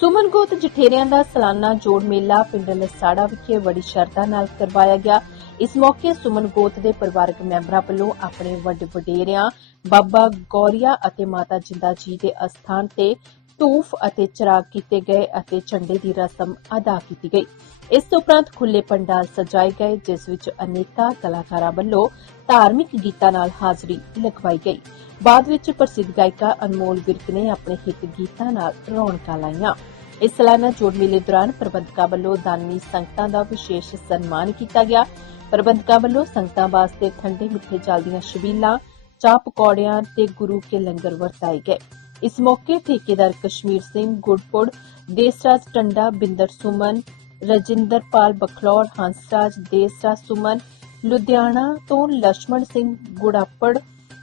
ਸੁਮਨ ਗੋਤ ਜਠੇਰਿਆਂ ਦਾ ਸਾਲਾਨਾ ਜੋੜ ਮੇਲਾ ਪਿੰਡ ਲਸਾੜਾ ਵਿਖੇ ਬੜੀ ਸ਼ਰਧਾ ਨਾਲ ਕਰਵਾਇਆ ਗਿਆ। ਇਸ ਮੌਕੇ ਸੁਮਨ ਗੋਤ ਦੇ ਪਰਿਵਾਰਕ ਮੈਂਬਰਾਂ ਵੱਲੋਂ ਆਪਣੇ ਵੱਡੇ ਵਡੇਰਿਆਂ, ਬਾਬਾ ਗੌਰੀਆ ਅਤੇ ਮਾਤਾ ਜਿੰਦਾ ਜੀ ਦੇ ਅਸਥਾਨ ਤੇ ਧੂਫ ਅਤੇ ਚਰਾਗ ਕੀਤੇ ਗਏ ਅਤੇ ਝੰਡੇ ਦੀ ਰਸਮ ਅਦਾ ਕੀਤੀ ਗਈ। ਇਸ ਤੋਂ ਉਪਰੰਤ ਖੁੱਲੇ ਪੰਡਾਲ ਸਜਾਏ ਗਏ, ਜਿਸ ਵਿੱਚ ਅਨੇਕਾਂ ਕਲਾਕਾਰਾਂ ਵੱਲੋਂ ਧਾਰਮਿਕ ਗੀਤਾਂ ਨਾਲ ਹਾਜ਼ਰੀ ਲਗਵਾਈ ਗਈ। ਬਾਅਦ ਵਿੱਚ ਪ੍ਰਸਿੱਧ ਗਾਇਕਾ ਅਨਮੋਲ ਵਿਰਕ ਨੇ ਆਪਣੇ ਹਿੱਟ ਗੀਤਾਂ ਨਾਲ ਰੌਣਕਾਂ ਲਾਈਆਂ। ਇਸ ਸਾਲਾਨਾ ਜੋੜ ਮੇਲੇ ਦੌਰਾਨ ਪ੍ਰਬੰਧਕਾਂ ਵੱਲੋਂ ਦਾਨੀ ਸੰਗਤਾਂ ਦਾ ਵਿਸ਼ੇਸ਼ ਸਨਮਾਨ ਕੀਤਾ ਗਿਆ। ਪ੍ਰਬੰਧਕਾਂ ਵੱਲੋਂ ਸੰਗਤਾਂ ਵਾਸਤੇ ਠੰਡੇ ਮਿੱਠੇ ਜਲ ਦੀਆਂ ਛਬੀਲਾਂ ਚਾਹ ਪਕੌੜਿਆਂ ਤੇ ਗੁਰੂ ਕੇ ਲੰਗਰ ਵਰਤਾਏ ਗਏ। ਇਸ ਮੌਕੇ ਠੇਕੇਦਾਰ ਕਸ਼ਮੀਰ ਸਿੰਘ ਗੁਰਪੁਰ ਦੇਸਰਾਜ ਟੰਡਾ, ਬਿੰਦਰ ਸੁਮਨ ਰਜਿੰਦਰਪਾਲ ਬਖਲੌਰ, ਹੰਸਰਾਜ, ਦੇਸਰਾਜ ਸੁਮਨ, ਲੁਧਿਆਣਾ ਤੋਂ ਲక్ష్మణ ਸਿੰਘ, ਗੁੜਾਪੜ,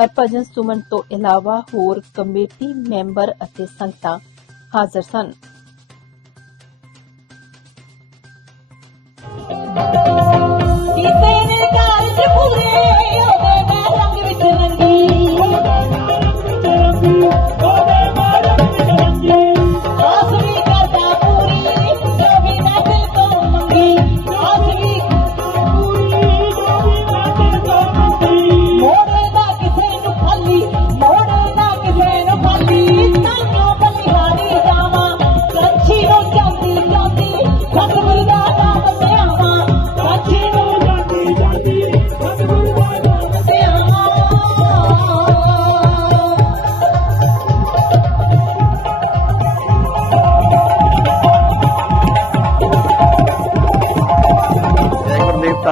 ਹਰਭਜਨ ਸੁਮਨ ਤੋਂ ਇਲਾਵਾ ਹੋਰ ਕਮੇਟੀ ਮੈਂਬਰ ਅਤੇ ਸੰਗਤਾਂ ਹਾਜ਼ਰ ਸਨ।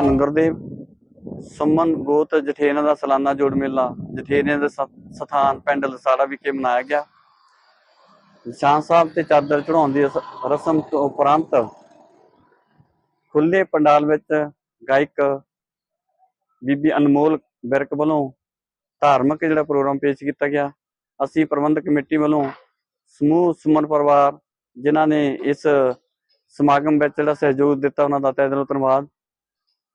ਧੰਨ ਗੁਰਦੇਵ ਸੁਮਨ ਗੋਤ ਜਠੇਰਿਆਂ ਦਾ ਸਾਲਾਨਾ ਜੋੜ ਮੇਲਾ, ਜਠੇਰਿਆਂ ਦੇ ਸਥਾਨ ਪਿੰਡ ਲਸਾੜਾ ਵਿਖੇ ਮਨਾਇਆ ਗਿਆ। ਨਿਸ਼ਾਨ ਸਾਹਿਬ ਤੇ ਚਾਦਰ ਚੜਾਉਣ ਦੀ ਰਸਮ ਤੋਂ ਉਪਰੰਤ ਖੁੱਲੇ ਪੰਡਾਲ ਵਿੱਚ ਗਾਇਕ ਬੀਬੀ ਅਨਮੋਲ ਵਿਰਕ ਵੱਲੋਂ ਧਾਰਮਿਕ ਜਿਹੜਾ ਪ੍ਰੋਗਰਾਮ ਪੇਸ਼ ਕੀਤਾ ਗਿਆ। ਅਸੀਂ ਪ੍ਰਬੰਧਕ ਕਮੇਟੀ ਵੱਲੋਂ ਸਮੂਹ ਸੁਮਨ ਪਰਿਵਾਰ, ਜਿਨ੍ਹਾਂ ਨੇ ਇਸ ਸਮਾਗਮ ਵਿੱਚ ਜਿਹੜਾ ਸਹਿਯੋਗ ਦਿੱਤਾ, ਉਹਨਾਂ ਦਾ ਤਹਿ ਦਿਲੋਂ ਧੰਨਵਾਦ।